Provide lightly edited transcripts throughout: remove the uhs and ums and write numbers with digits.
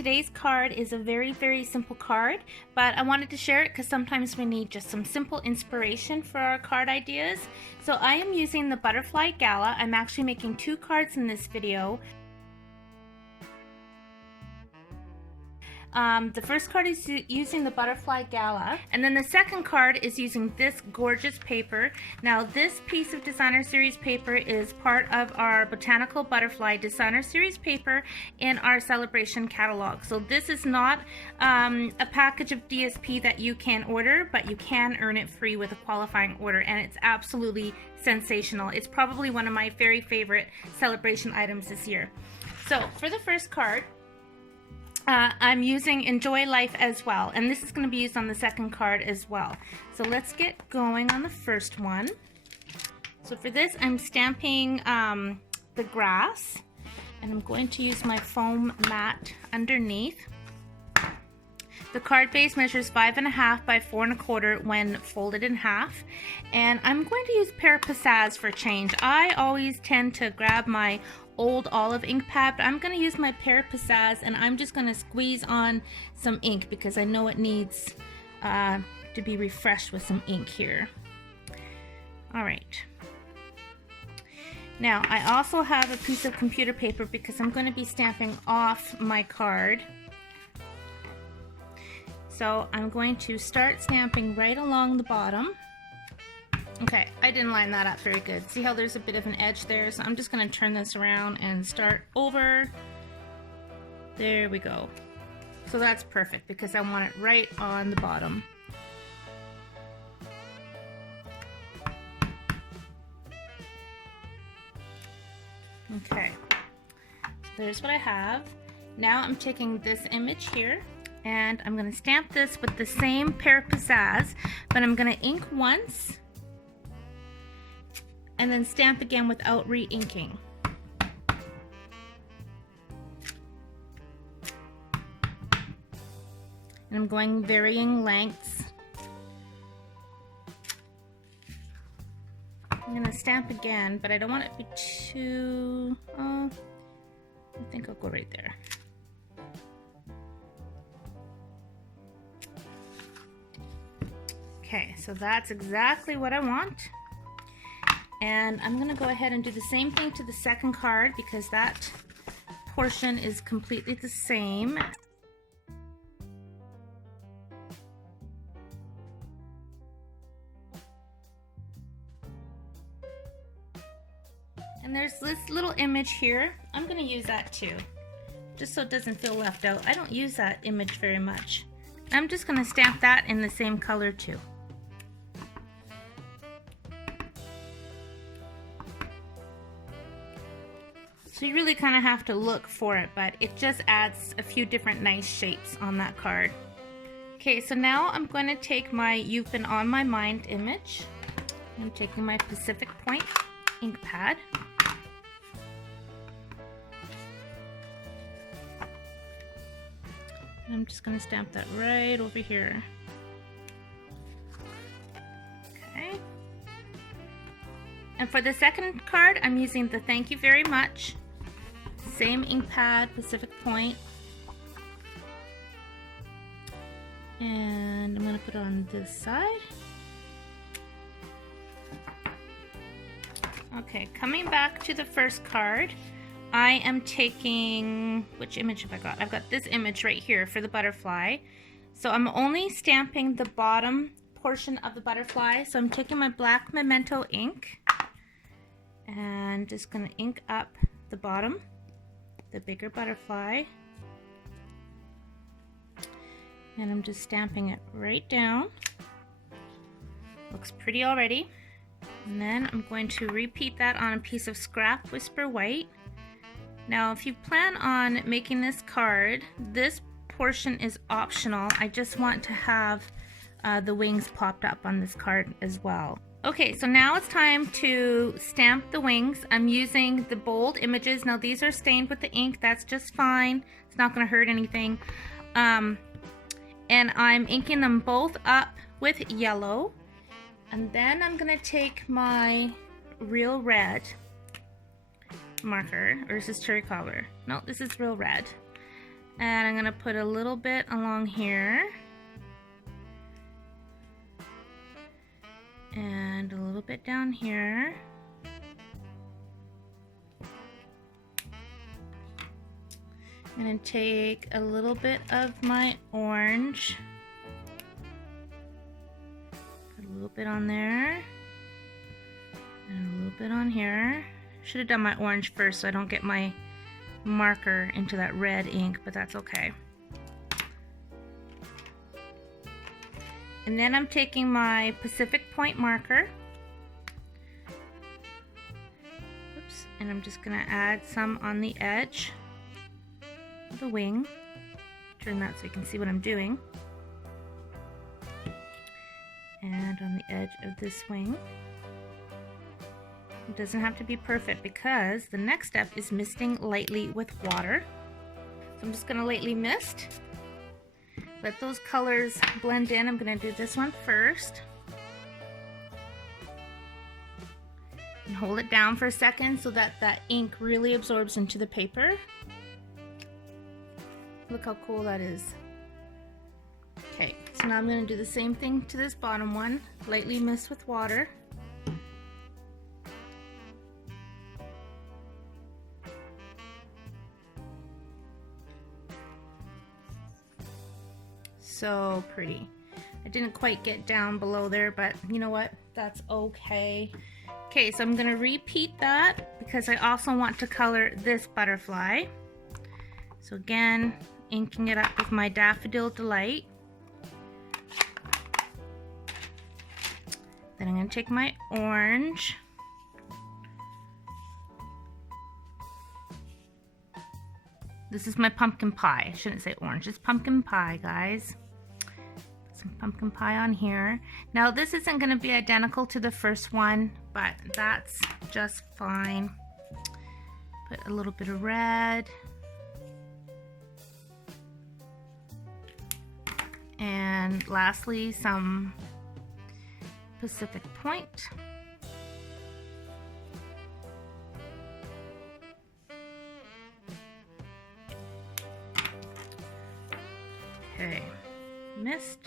today's card is a very simple card, but I wanted to share it because sometimes we need just some simple inspiration for our card ideas. So I am using the Butterfly Gala. I'm actually making 2 cards in this video. The first card is using the Butterfly Gala, and then the second card is using this gorgeous paper. Now this piece of designer series paper is part of our Botanical Butterfly designer series paper in our celebration catalog. So this is not a package of DSP that you can order, but you can earn it free with a qualifying order, and it's absolutely sensational. It's probably one of my very favorite celebration items this year. So for the first card, I'm using Enjoy Life as well, and this is going to be used on the second card as well. So let's get going on the first one. So for this, I'm stamping the grass, and I'm going to use my foam mat underneath. The card base measures 5.5 by 4.25 when folded in half, and I'm going to use Pear Pizzazz for change. I always tend to grab my old olive ink pad, but I'm going to use my Pear Pizzazz, and I'm just going to squeeze on some ink because I know it needs to be refreshed with some ink here. Alright. Now I also have a piece of computer paper because I'm going to be stamping off my card. So I'm going to start stamping right along the bottom. Okay, I didn't line that up very good. See how there's a bit of an edge there? So I'm just going to turn this around and start over. There we go. So that's perfect because I want it right on the bottom. Okay, so there's what I have. Now I'm taking this image here, and I'm going to stamp this with the same Pear Pizzazz, but I'm going to ink once and then stamp again without re-inking. And I'm going varying lengths. I'm going to stamp again, but I don't want it to be too... I think I'll go right there. Okay, so that's exactly what I want. And I'm going to go ahead and do the same thing to the second card because that portion is completely the same. And there's this little image here. I'm going to use that too, just so it doesn't feel left out. I don't use that image very much. I'm just going to stamp that in the same color too. So you really kind of have to look for it, but it just adds a few different nice shapes on that card. Okay, so now I'm going to take my You've Been On My Mind image. I'm taking my Pacific Point ink pad. And I'm just going to stamp that right over here. Okay. And for the second card, I'm using the Thank You Very Much. Same ink pad, Pacific Point. And I'm going to put it on this side. Okay, coming back to the first card, I am taking, which image have I got? I've got this image right here for the butterfly. So I'm only stamping the bottom portion of the butterfly. So I'm taking my black Memento ink and just going to ink up the bottom, the bigger butterfly, and I'm just stamping it right down. Looks pretty already. And then I'm going to repeat that on a piece of scrap Whisper White. Now if you plan on making this card, this portion is optional. I just want to have the wings popped up on this card as well. Okay, so now it's time to stamp the wings. I'm using the bold images. Now these are stained with the ink. That's just fine. It's not going to hurt anything. And I'm inking them both up with yellow. And then I'm going to take my Real Red marker, or is this Cherry Cobbler? No, this is Real Red. And I'm gonna put a little bit along here. And a little bit down here. I'm gonna take a little bit of my orange. Put a little bit on there. And a little bit on here. Should have done my orange first so I don't get my marker into that red ink, but that's okay. And then I'm taking my Pacific Point marker. Oops, and I'm just gonna add some on the edge of the wing. Turn that so you can see what I'm doing. And on the edge of this wing. It doesn't have to be perfect because the next step is misting lightly with water. So I'm just gonna lightly mist. Let those colors blend in. I'm gonna do this one first. And hold it down for a second so that that ink really absorbs into the paper. Look how cool that is. Okay, so now I'm gonna do the same thing to this bottom one. Lightly mist with water. So pretty. I didn't quite get down below there, but you know what? That's okay. Okay, so I'm gonna repeat that because I also want to color this butterfly. So again, inking it up with my Daffodil Delight. Then I'm gonna take my orange. This is my pumpkin pie. I shouldn't say orange, it's pumpkin pie, guys. Some pumpkin pie on here. Now this isn't going to be identical to the first one, but that's just fine. Put a little bit of red. And lastly, some Pacific Point. Okay, mist.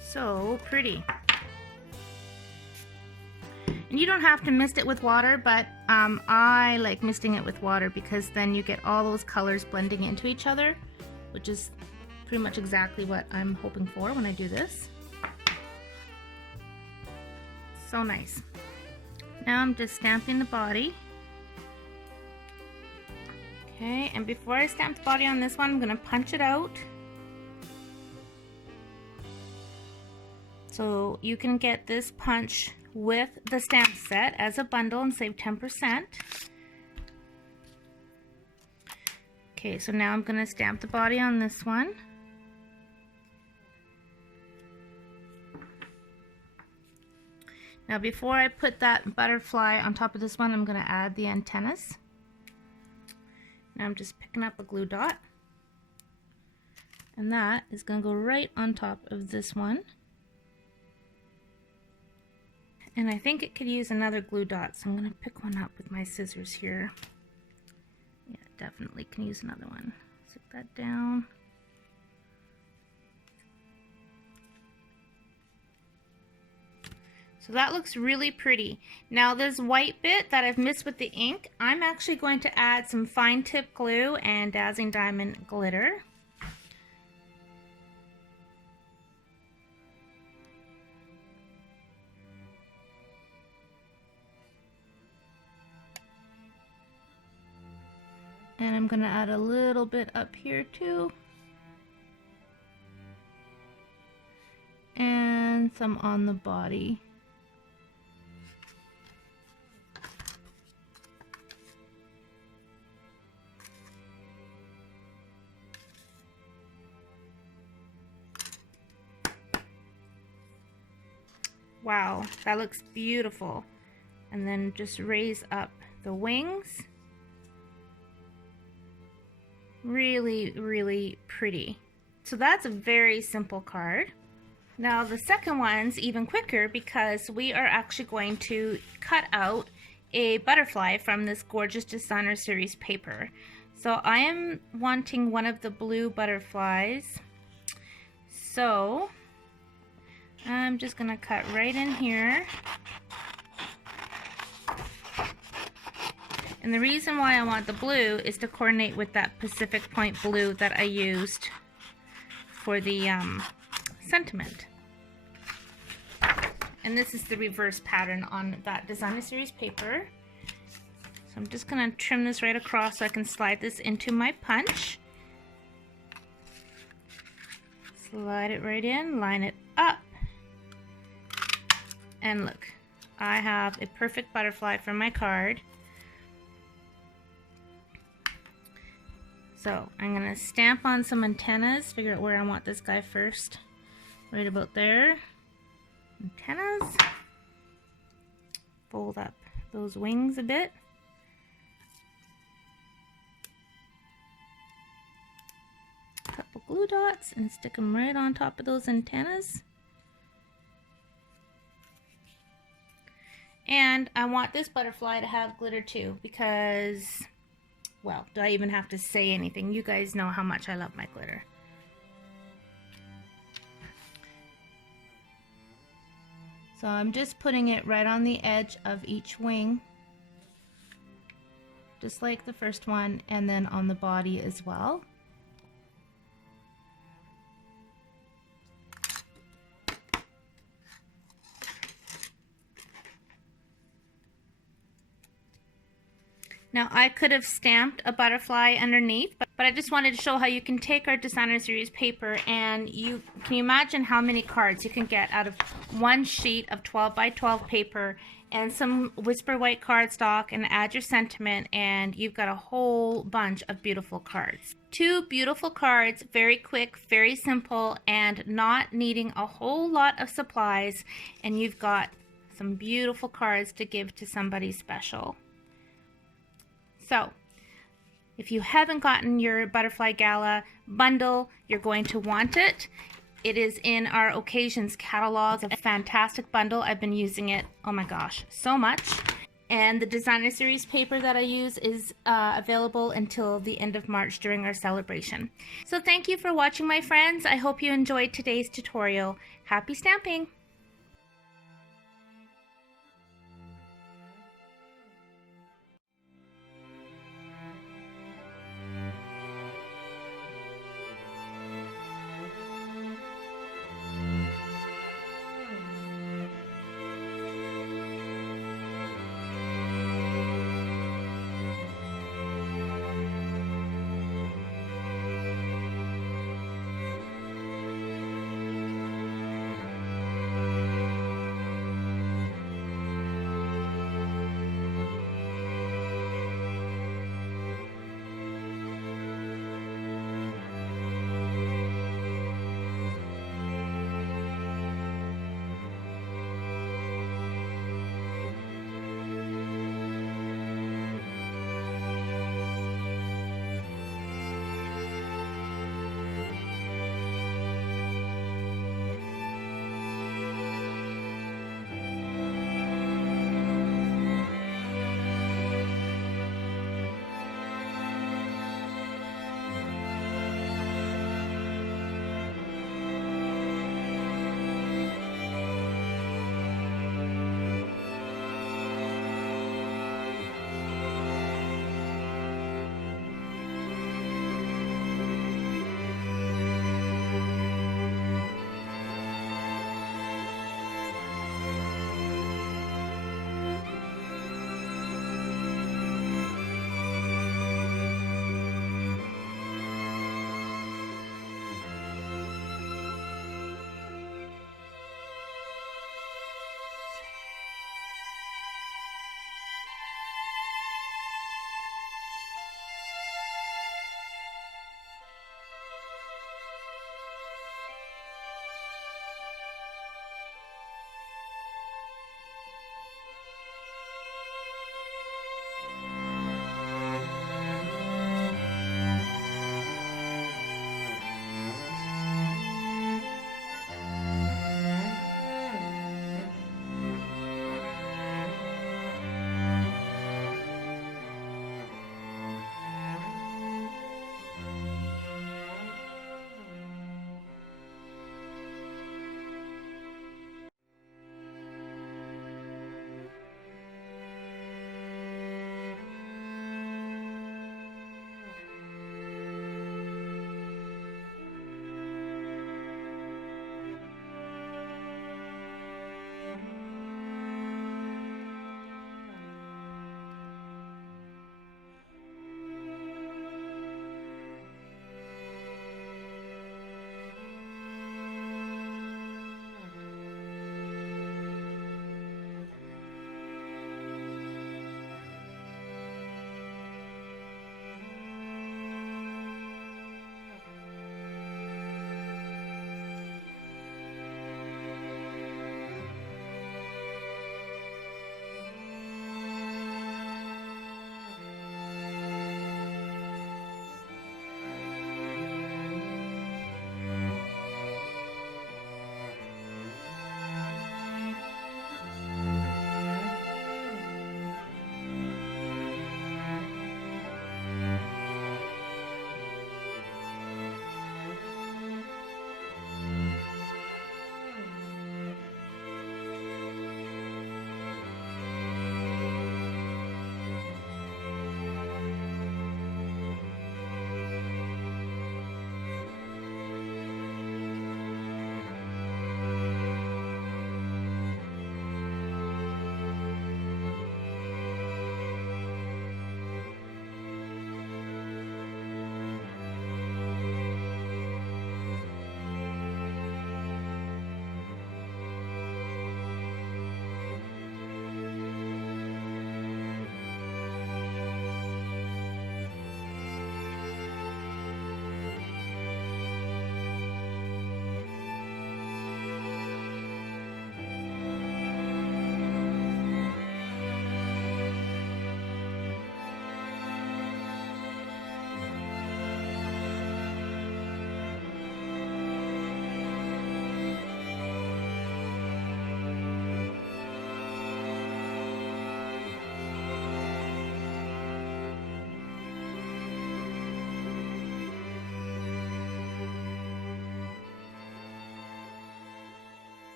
So pretty. And you don't have to mist it with water, but I like misting it with water because then you get all those colors blending into each other, which is pretty much exactly what I'm hoping for when I do this. So nice. Now I'm just stamping the body. Okay, and before I stamp the body on this one, I'm gonna punch it out. So you can get this punch with the stamp set as a bundle and save 10%. Okay, so now I'm gonna stamp the body on this one. Now before I put that butterfly on top of this one, I'm going to add the antennas. Now I'm just picking up a glue dot. And that is going to go right on top of this one. And I think it could use another glue dot, so I'm going to pick one up with my scissors here. Yeah, definitely can use another one. Stick that down. So that looks really pretty. Now this white bit that I've mixed with the ink, I'm actually going to add some fine tip glue and dazzling diamond glitter. And I'm going to add a little bit up here too. And some on the body. Wow, that looks beautiful. And then just raise up the wings. Really, really pretty. So that's a very simple card. Now the second one's even quicker because we are actually going to cut out a butterfly from this gorgeous designer series paper. So I am wanting one of the blue butterflies. So I'm just gonna cut right in here. And the reason why I want the blue is to coordinate with that Pacific Point blue that I used for the sentiment. And this is the reverse pattern on that designer series paper. So I'm just gonna trim this right across so I can slide this into my punch. Slide it right in, line it up. And look, I have a perfect butterfly for my card. So I'm gonna stamp on some antennas, figure out where I want this guy first. Right about there. Antennas. Fold up those wings a bit. Couple glue dots and stick them right on top of those antennas. And I want this butterfly to have glitter too because, well, do I even have to say anything? You guys know how much I love my glitter. So I'm just putting it right on the edge of each wing, just like the first one, and then on the body as well. Now I could have stamped a butterfly underneath, but I just wanted to show how you can take our designer series paper and can you imagine how many cards you can get out of one sheet of 12 by 12 paper and some Whisper White cardstock and add your sentiment and you've got a whole bunch of beautiful cards. 2 beautiful cards, very quick, very simple, and not needing a whole lot of supplies, and you've got some beautiful cards to give to somebody special. So, if you haven't gotten your Butterfly Gala bundle, you're going to want it. It is in our occasions catalog, a fantastic bundle. I've been using it, oh my gosh, so much. And the designer series paper that I use is available until the end of March during our celebration. So thank you for watching, my friends. I hope you enjoyed today's tutorial. Happy stamping!